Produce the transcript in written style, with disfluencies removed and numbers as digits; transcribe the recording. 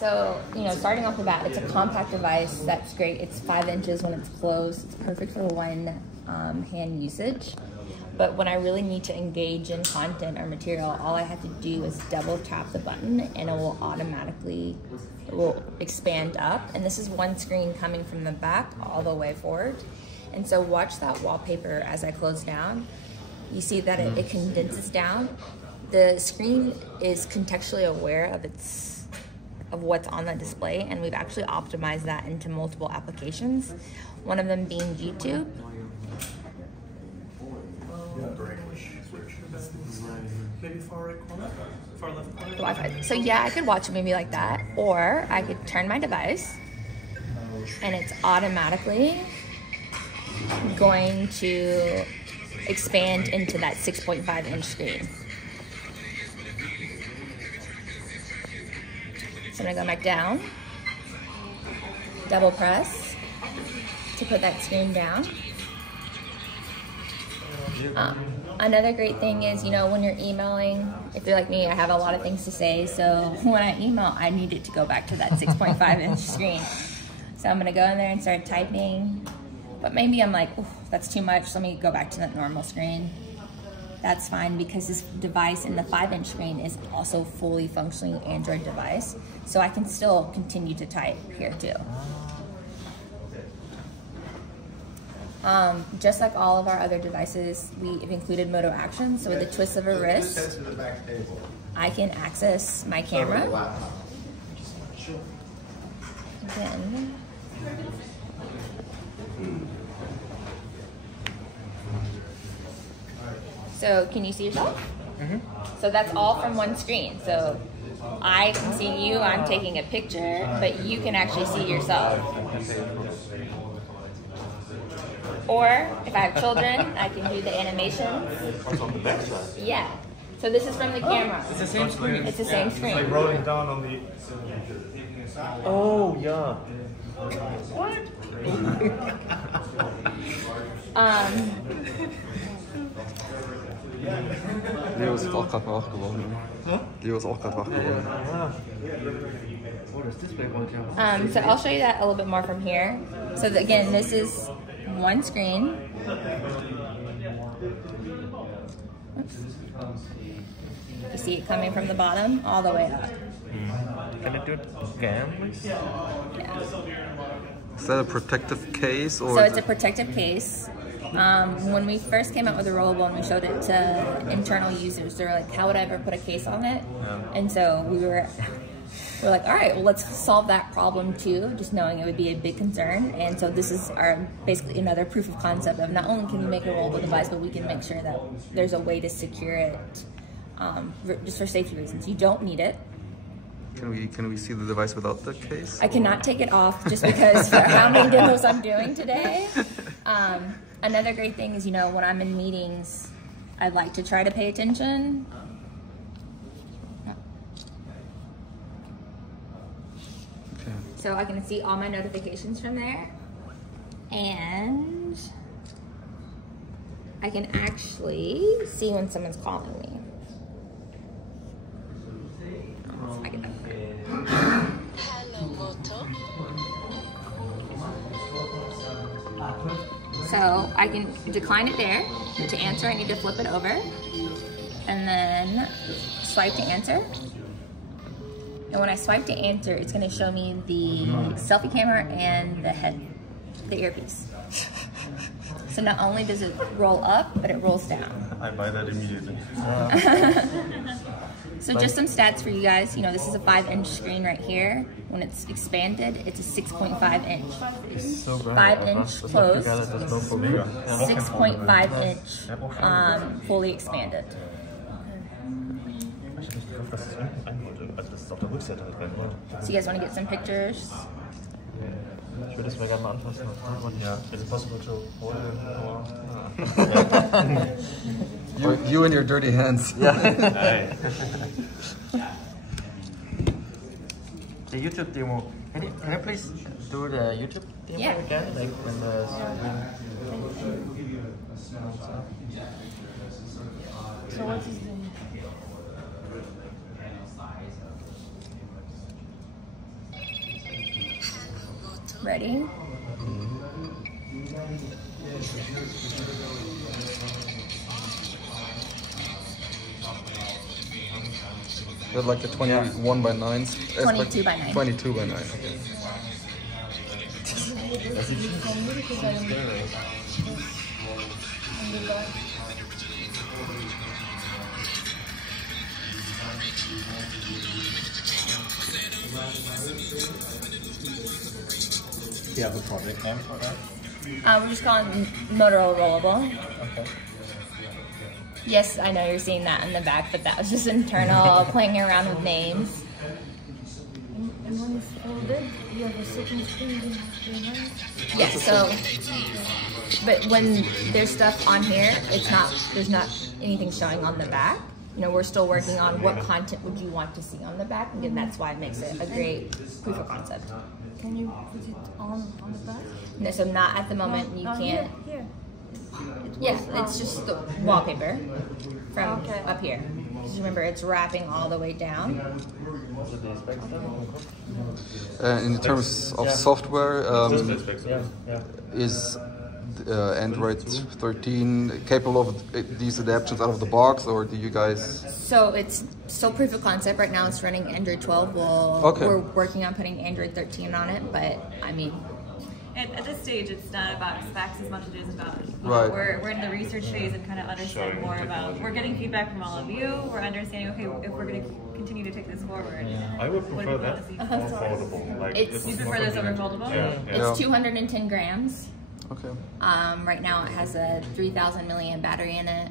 so, you know, starting off the bat, it's a compact device. That's great. It's 5 inches when it's closed. It's perfect for one hand usage. But when I really need to engage in content or material, all I have to do is double tap the button and it will automatically, expand up. And this is one screen coming from the back all the way forward. And so watch that wallpaper as I close down. You see that it condenses down. The screen is contextually aware of what's on the display, and we've actually optimized that into multiple applications. One of them being YouTube. Maybe far right corner, far left corner. Wi-Fi. So yeah, I could watch a movie like that, or I could turn my device, and it's automatically going to expand into that 6.5-inch screen. So I'm gonna go back down, double press to put that screen down. Another great thing is, you know, when you're emailing, if you're like me, I have a lot of things to say. So when I email, I need it to go back to that 6.5-inch screen. So I'm gonna go in there and start typing. But maybe I'm like, that's too much. Let me go back to that normal screen. That's fine because this device in the 5-inch screen is also fully functioning Android device. So I can still continue to type here too. Just like all of our other devices, we've included Moto Action. So with the twist of a wrist, I can access my camera. Then, so can you see yourself? So that's all from one screen. So I can see you, I'm taking a picture, but you can actually see yourself. Or if I have children, I can do the animation. On the back side. Yeah. So this is from the camera. It's the same screen. It's the same screen. Like rolling down on the. Oh yeah. What? Leo ist auch gerade wach geworden. Leo ist auch gerade wach geworden. Oh, das Display rollt ja. So I'll show you that a little bit more from here. So again, this is one screen. Oops. You see it coming from the bottom all the way up. Can it do it again? Yeah. Is that a protective case or? So it's a protective case. When we first came out with the rollable and we showed it to internal users, they were like, how would I ever put a case on it? And so we're like, all right, well, let's solve that problem too, just knowing it would be a big concern. And so this is our basically another proof of concept of not only can we make a rollable device, but we can make sure that there's a way to secure it just for safety reasons. You don't need it. Can we see the device without the case? I cannot take it off just because for how many demos I'm doing today. Another great thing is, you know, when I'm in meetings, I like to try to pay attention. Okay. So I can see all my notifications from there. And I can actually see when someone's calling me. I get that. Hello, Moto. So I can decline it there. To answer, I need to flip it over. And then swipe to answer. And when I swipe to answer, it's gonna show me the selfie camera and the earpiece. So not only does it roll up, but it rolls down. I buy that immediately. So just some stats for you guys. You know, this is a 5-inch screen right here. When it's expanded, it's a 6.5 inch. 5-inch closed, 6.5 inch fully expanded. So you guys want to get some pictures? Ich würde es mir gerne mal anfassen. Ja. Is it possible to hold it? You and your dirty hands. Yeah. The YouTube demo. Can I please do the YouTube demo again? Like when the So what's his name? Ready? They're like a 21 by 9s. 22 by 9. 22 by 9. Okay. Do you have a project name for that? We're just calling Motorola Rollable. Okay. Yes, I know you're seeing that in the back, but that was just internal playing around with names. And when it's folded, you have a second screen behind. Yeah, so, but when there's stuff on here, there's not anything showing on the back. You know, we're still working on what content would you want to see on the back, and that's why it makes it a great proof of concept. Can you put it on the back? No, so not at the moment, you can't. Here. Yeah, it's just the wallpaper from up here. Just remember, it's wrapping all the way down. In terms of software, is Android 13 capable of these adaptations out of the box, or do you guys? So it's still proof of concept. Right now it's running Android 12. We're working on putting Android 13 on it, but I mean... At this stage, it's not about specs as much as it is about, right. We're in the research phase and kind of understand more about, we're getting feedback from all of you, we're understanding, okay, if we're going to continue to take this forward. I would prefer that more foldable. Like, you prefer this over foldable? It's 210 grams. Okay. Right now it has a 3,000 milliamp battery in it.